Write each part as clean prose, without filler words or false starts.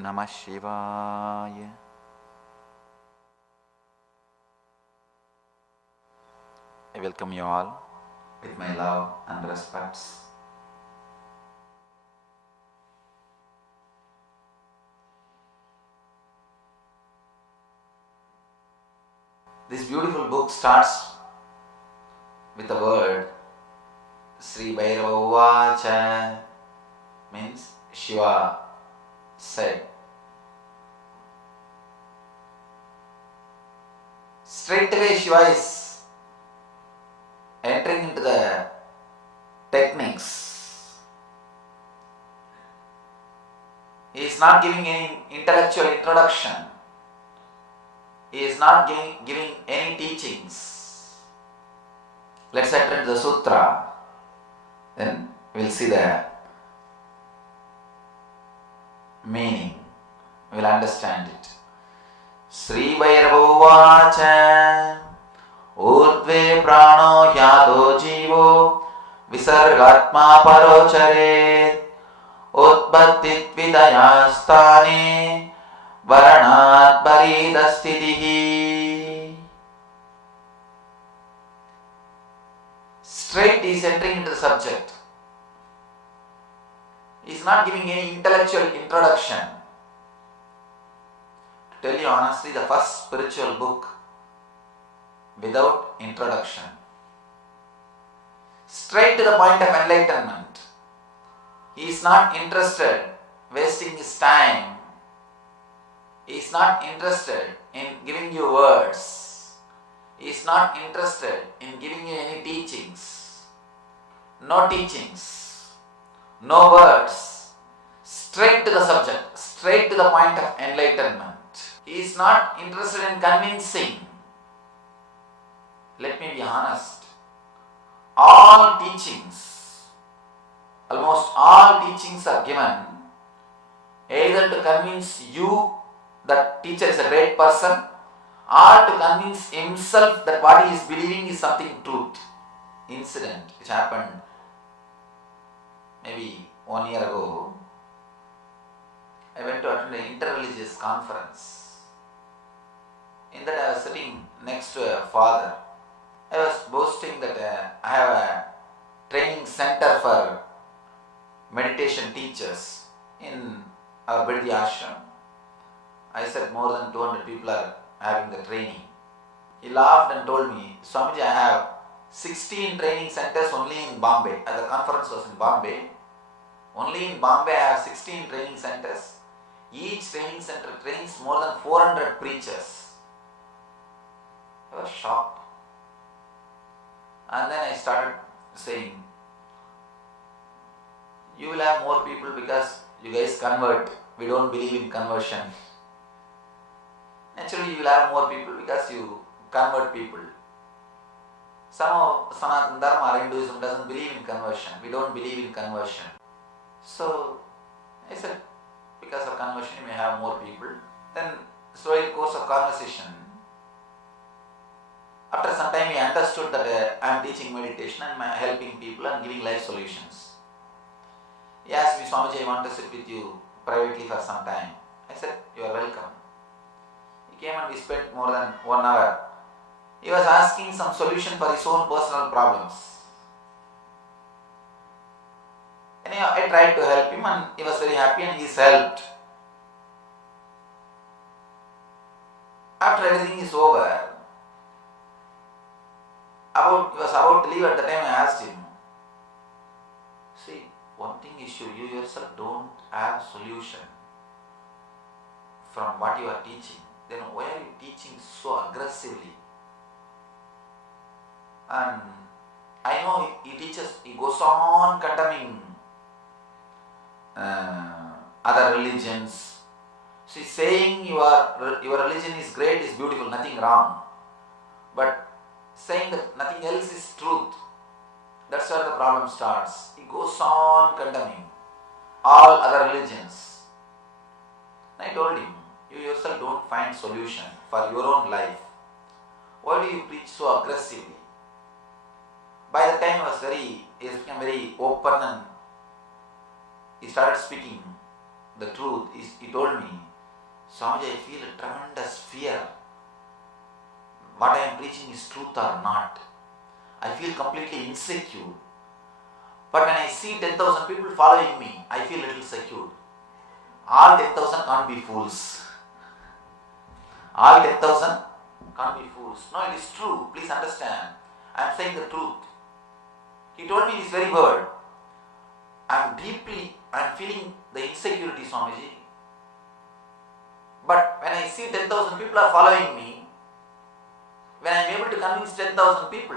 Namah Shivaya. I welcome you all with my love and respects. This beautiful book starts with the word Sri Bhairava Uvacha, means Shiva said. Straight away Shiva is entering into the techniques. He is not giving any intellectual introduction. He is not giving any teachings. Let's enter into the sutra. Then we will see the meaning. We will understand it. Sri Bhairava Uvacha Urdve prano yato jivo Visargatma parocharet Utbhattit vidayastane Varanat paridastitihi. Straight he is entering into the subject. He is not giving any intellectual introduction. To tell you honestly, the first spiritual book without introduction. Straight to the point of enlightenment. He is not interested wasting his time. He is not interested in giving you words. He is not interested in giving you any teachings. No teachings. No words. Straight to the subject. Straight to the point of enlightenment. He is not interested in convincing. Let me be honest. All teachings, almost all teachings are given either to convince you that teacher is a great person or to convince himself that what he is believing is something truth. Incident which happened maybe 1 year ago. I went to attend an interreligious conference. In that I was sitting next to a father. I was boasting that I have a training center for meditation teachers in our Biddi ashram. I said more than 200 people are having the training. He laughed and told me, Swamiji, I have 16 training centers only in Bombay. The conference was in Bombay. Only in Bombay I have 16 training centers. Each training center trains more than 400 preachers. I was shocked. And then I started saying, you will have more people because you guys convert. We don't believe in conversion. Naturally, you will have more people because you convert people. Some of Sanatana Dharma or Hinduism doesn't believe in conversion. We don't believe in conversion. So, I said, because of conversion you may have more people. Then, slowly in the course of conversation, after some time he understood that I am teaching meditation and I am helping people and giving life solutions. He asked me, Swamiji, I want to sit with you privately for some time. I said, you are welcome. He came and we spent more than 1 hour. He was asking some solution for his own personal problems. Anyhow, I tried to help him and he was very happy and he is helped. After everything is over, he was about to leave at the time I asked him, see, one thing is sure, you yourself don't have solution from what you are teaching. Then why are you teaching so aggressively? And I know he teaches, he goes on condemning other religions. See, saying your religion is great is beautiful, nothing wrong. But saying that nothing else is truth, that's where the problem starts. He goes on condemning all other religions. And I told him, you yourself don't find solution for your own life. Why do you preach so aggressively? By the time he became very open and he started speaking the truth, he told me, Swamiji, I feel a tremendous fear. What I am preaching is truth or not. I feel completely insecure. But when I see 10,000 people following me, I feel a little secure. All 10,000 can't be fools. All 10,000 can't be fools. No, it is true. Please understand. I am saying the truth. He told me this very word. I am feeling the insecurity, Swamiji. But when I see 10,000 people are following me, when I am able to convince 10,000 people,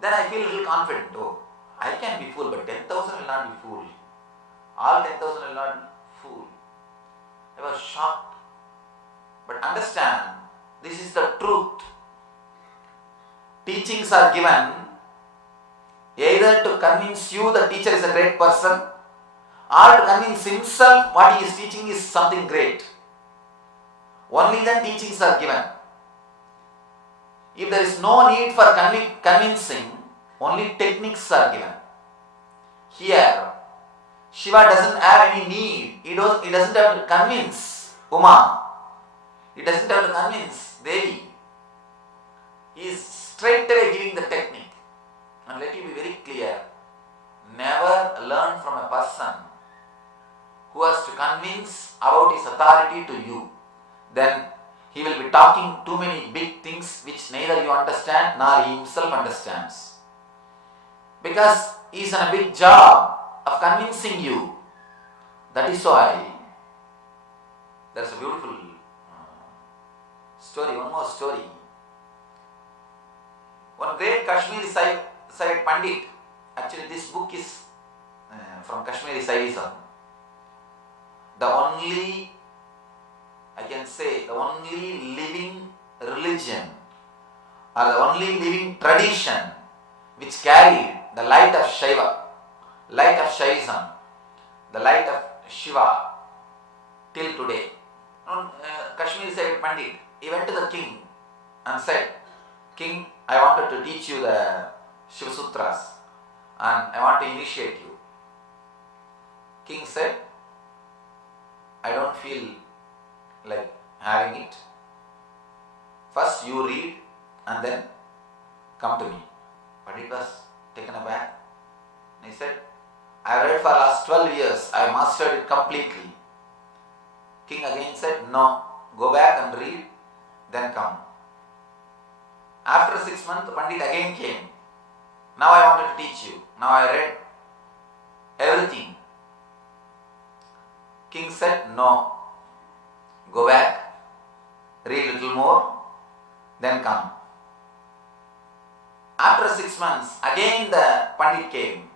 then I feel a little confident. Oh, I can be fooled, but 10,000 will not be fooled. All 10,000 will not be fooled. I was shocked. But understand, this is the truth. Teachings are given either to convince you the teacher is a great person, or to convince himself what he is teaching is something great. Only then teachings are given. If there is no need for convincing, only techniques are given. Here, Shiva doesn't have any need. He doesn't have to convince Uma. He doesn't have to convince Devi. He is straight away giving the technique. And let you be very clear, never learn from a person who has to convince about his authority to you. Then he will be talking too many big things which neither you understand nor he himself understands. Because he is on a big job of convincing you. That is why there is a beautiful story, one more story. One great Kashmiri side Pandit, actually this book is from Kashmiri Saivism. The only living religion or the only living tradition which carried the light of Shiva, light of Shaivism, the light of Shiva till today. Kashmiri side Pandit, he went to the king and said, King, I wanted to teach you the Shiva Sutras and I want to initiate you. King said, I don't feel like having it. First you read and then come to me. But he was taken aback. He said, I have read for the last 12 years, I mastered it completely. King again said, no, go back and read, then come. After 6 months, the Pandit again came. Now I wanted to teach you. Now I read everything. King said, no, go back, read a little more, then come. After 6 months, again the Pandit came.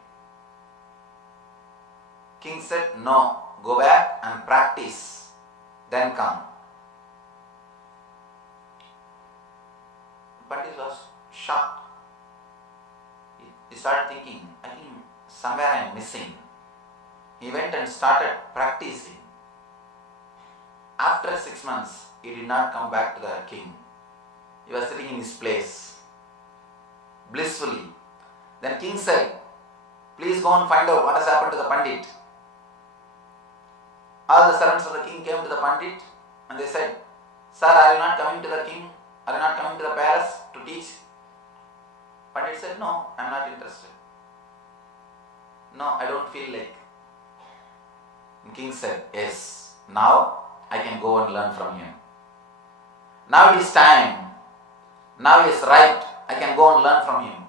King said, no, go back and practice, then come. Pandit was shocked. He started thinking, I think somewhere I am missing. He went and started practicing. After 6 months, he did not come back to the king. He was sitting in his place, blissfully. Then king said, please go and find out what has happened to the Pandit. All the servants of the king came to the Pandit and they said, sir, are you not coming to the king? Are you not coming to the palace to teach? Pandit said, no, I am not interested. No, I don't feel like. And king said, yes, now I can go and learn from him. Now it is time. Now he is right. I can go and learn from him.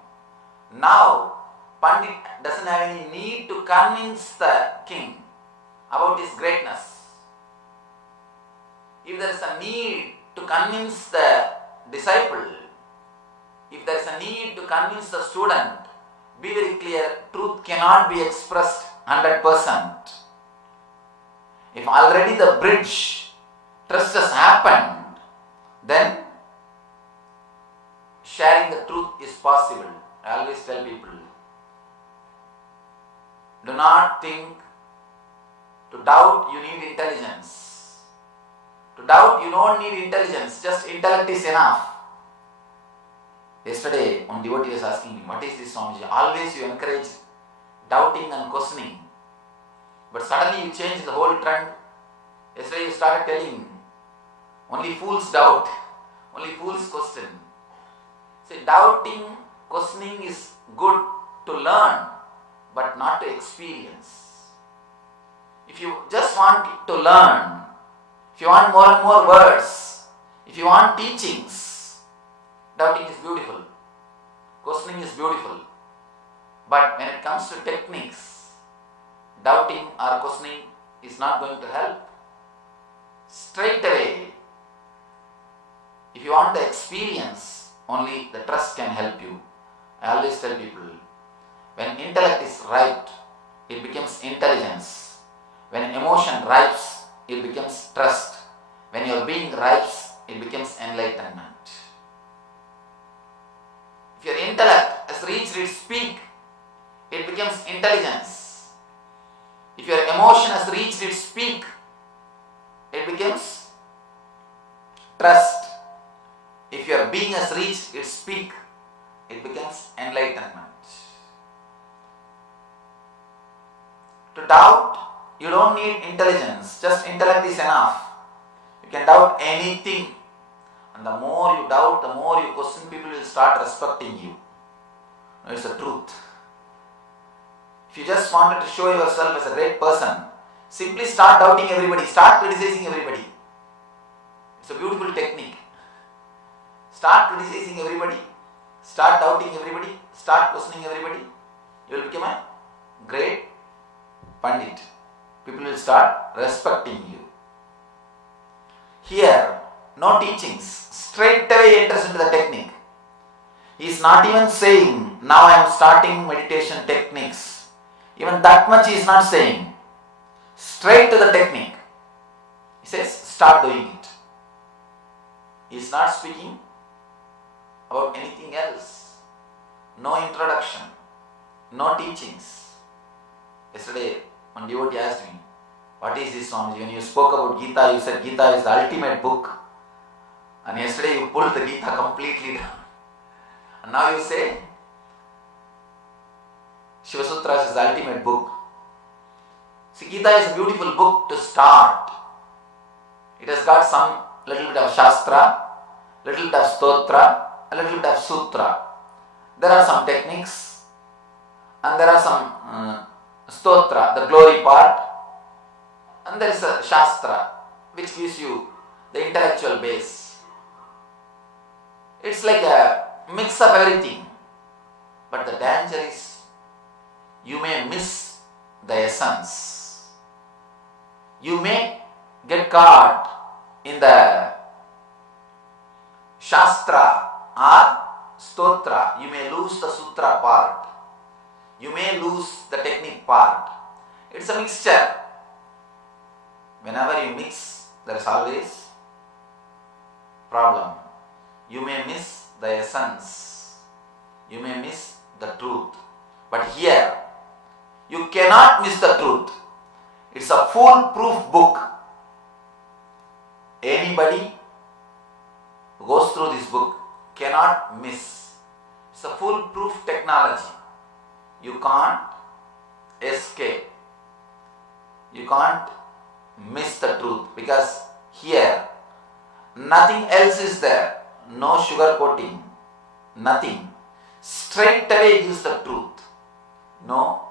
Now, Pandit doesn't have any need to convince the king about his greatness. If there is a need to convince the disciple, if there is a need to convince the student, be very clear, truth cannot be expressed 100%. If already the bridge, trust has happened, then sharing the truth is possible. I always tell people, do not think to doubt you need intelligence. To doubt you don't need intelligence, just intellect is enough. Yesterday, one devotee was asking me, what is this, Swamiji? Always you encourage doubting and questioning. But suddenly you change the whole trend. Yesterday you started telling, only fools doubt, only fools question. See, doubting, questioning is good to learn, but not to experience. If you just want to learn, if you want more and more words, if you want teachings, doubting is beautiful, questioning is beautiful. But when it comes to techniques, doubting or questioning is not going to help. Straight away, if you want the experience, only the trust can help you. I always tell people, when intellect is right, it becomes intelligence. When emotion ripes, it becomes trust. When your being ripes, it becomes enlightenment. If your intellect has reached its peak, it becomes intelligence. If your emotion has reached its peak, it becomes trust. If your being has reached its peak, it becomes enlightenment. To doubt, you don't need intelligence, just intellect is enough. You can doubt anything. And the more you doubt, the more you question, people will start respecting you. It's the truth. If you just wanted to show yourself as a great person, simply start doubting everybody, start criticizing everybody. It's a beautiful technique. Start criticizing everybody, start doubting everybody, start questioning everybody. You will become a great Pandit. People will start respecting you. Here, no teachings, straight away enters into the technique. He is not even saying, now I am starting meditation techniques. Even that much he is not saying. Straight to the technique. He says, start doing it. He is not speaking about anything else. No introduction, no teachings. Yesterday, one devotee asked me, what is this, Swamiji? When you spoke about Gita, you said Gita is the ultimate book. And yesterday you pulled the Gita completely down. And now you say, Shiva Sutras is the ultimate book. See, Gita is a beautiful book to start. It has got some little bit of Shastra, little bit of Stotra, a little bit of Sutra. There are some techniques and there are some Stotra, the glory part, and there is a Shastra which gives you the intellectual base. It's like a mix of everything. But the danger is you may miss the essence. You may get caught in the Shastra or Stotra. You may lose the Sutra part. You may lose the technique part. It's a mixture. Whenever you mix, there is always problem. You may miss the essence. You may miss the truth. But here, you cannot miss the truth. It's a foolproof book. Anybody who goes through this book cannot miss. It's a foolproof technology. You can't escape. You can't miss the truth because here nothing else is there. No sugar coating. Nothing. Straight away gives the truth. No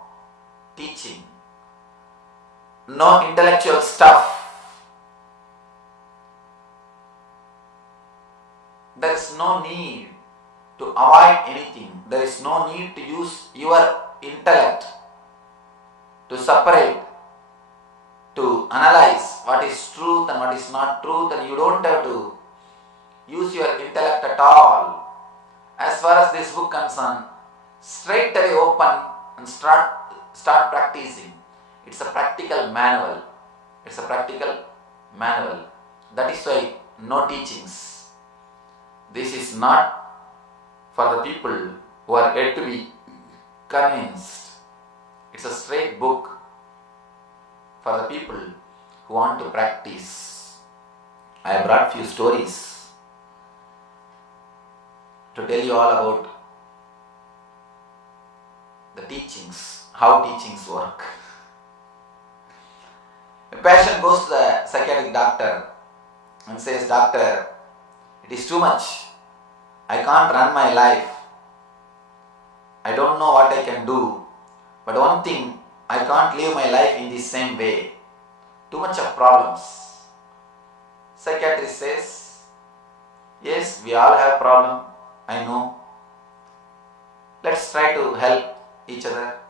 teaching. No intellectual stuff. There is no need to avoid anything. There is no need to use your intellect to separate, to analyze what is truth and what is not truth, and you don't have to use your intellect at all. As far as this book concerned, straight away open and start practicing. It's a practical manual. It's a practical manual. That is why no teachings. This is not for the people who are yet to be convinced. It's a straight book for the people who want to practice. I brought few stories to tell you all about the teachings, how teachings work. A patient goes to the psychiatric doctor and says, "Doctor, it is too much. I can't run my life. I don't know what I can do. But one thing, I can't live my life in the same way. Too much of problems." Psychiatrist says, "Yes, we all have problem. I know. Let's try to help each other.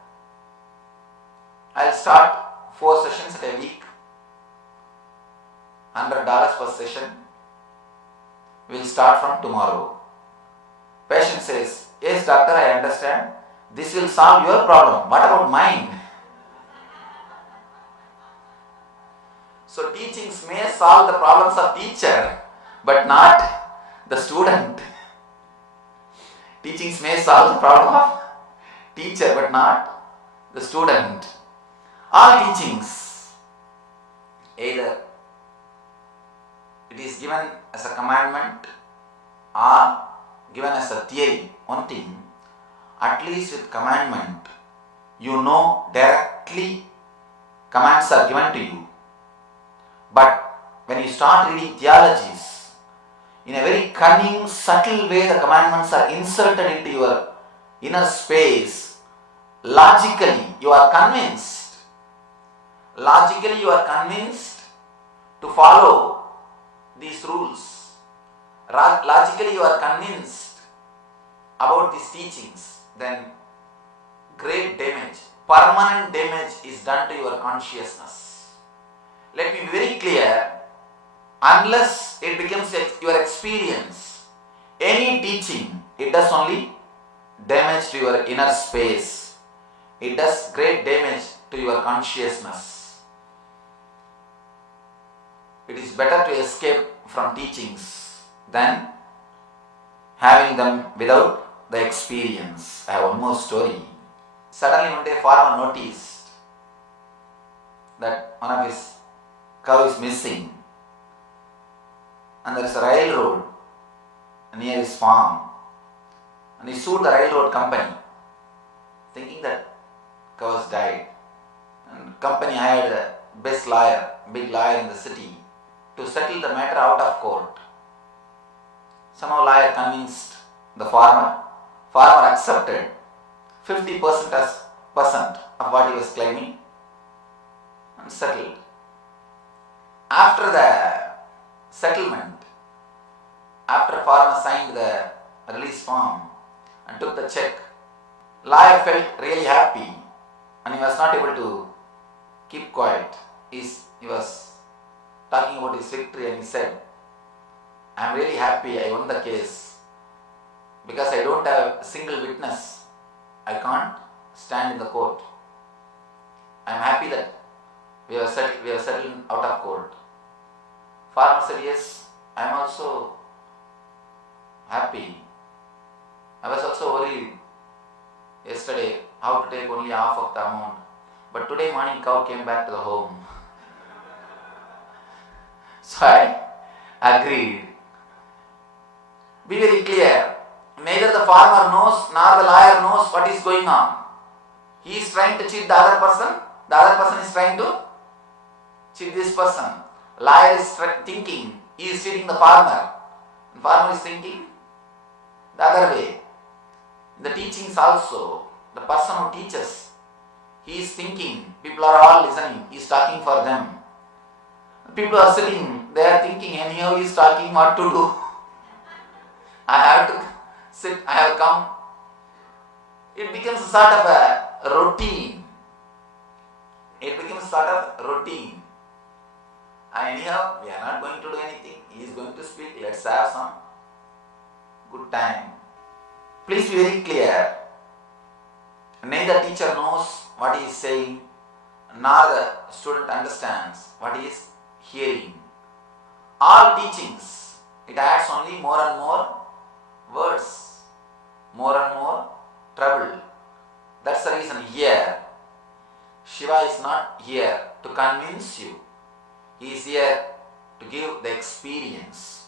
I'll start 4 sessions a week. $100 per session. We'll start from tomorrow." Patient says, "Yes, doctor, I understand. This will solve your problem. What about mine?" So teachings may solve the problems of teacher, but not the student. Teachings may solve the problem of teacher, but not the student. All teachings, either it is given as a commandment or given as a theory. One thing, at least with commandment, you know directly commands are given to you. But when you start reading theologies, in a very cunning, subtle way, the commandments are inserted into your inner space. Logically, you are convinced. Logically, you are convinced to follow these rules. Logically, you are convinced about these teachings. Then, great damage, permanent damage is done to your consciousness. Let me be very clear. Unless it becomes your experience, any teaching, it does only damage to your inner space. It does great damage to your consciousness. It is better to escape from teachings than having them without the experience. I have one more story. Suddenly one day farmer noticed that one of his cow is missing, and there is a railroad near his farm, and he sued the railroad company, thinking that cow has died. And company hired the best lawyer, big lawyer in the city, to settle the matter out of court. Somehow lawyer convinced the farmer. Farmer accepted 50% as percent of what he was claiming and settled. After the settlement, after farmer signed the release form and took the check, lawyer felt really happy, and he was not able to keep quiet. He was talking about his victory, and he said, "I am really happy I won the case. Because I don't have a single witness, I can't stand in the court. I am happy that we are settled out of court." Farmer said, "Yes, I am also happy. I was also worried yesterday how to take only half of the amount. But today morning cow came back to the home." So I agreed. Be very clear. Neither the farmer knows nor the lawyer knows what is going on. He is trying to cheat the other person. The other person is trying to cheat this person. Liar is thinking he is cheating the farmer. The farmer is thinking the other way. In the teachings also, the person who teaches, he is thinking, people are all listening, he is talking for them. People are sitting, they are thinking, anyhow he is talking, what to do? I have to sit, I have come. It becomes a sort of a routine. It becomes sort of routine. And anyhow, we are not going to do anything. He is going to speak. Let's have some good time. Please be very clear. Neither teacher knows what he is saying, nor the student understands what he is hearing. All teachings, it adds only more and more words, more and more trouble. That's the reason here, Shiva is not here to convince you. He is here to give the experience.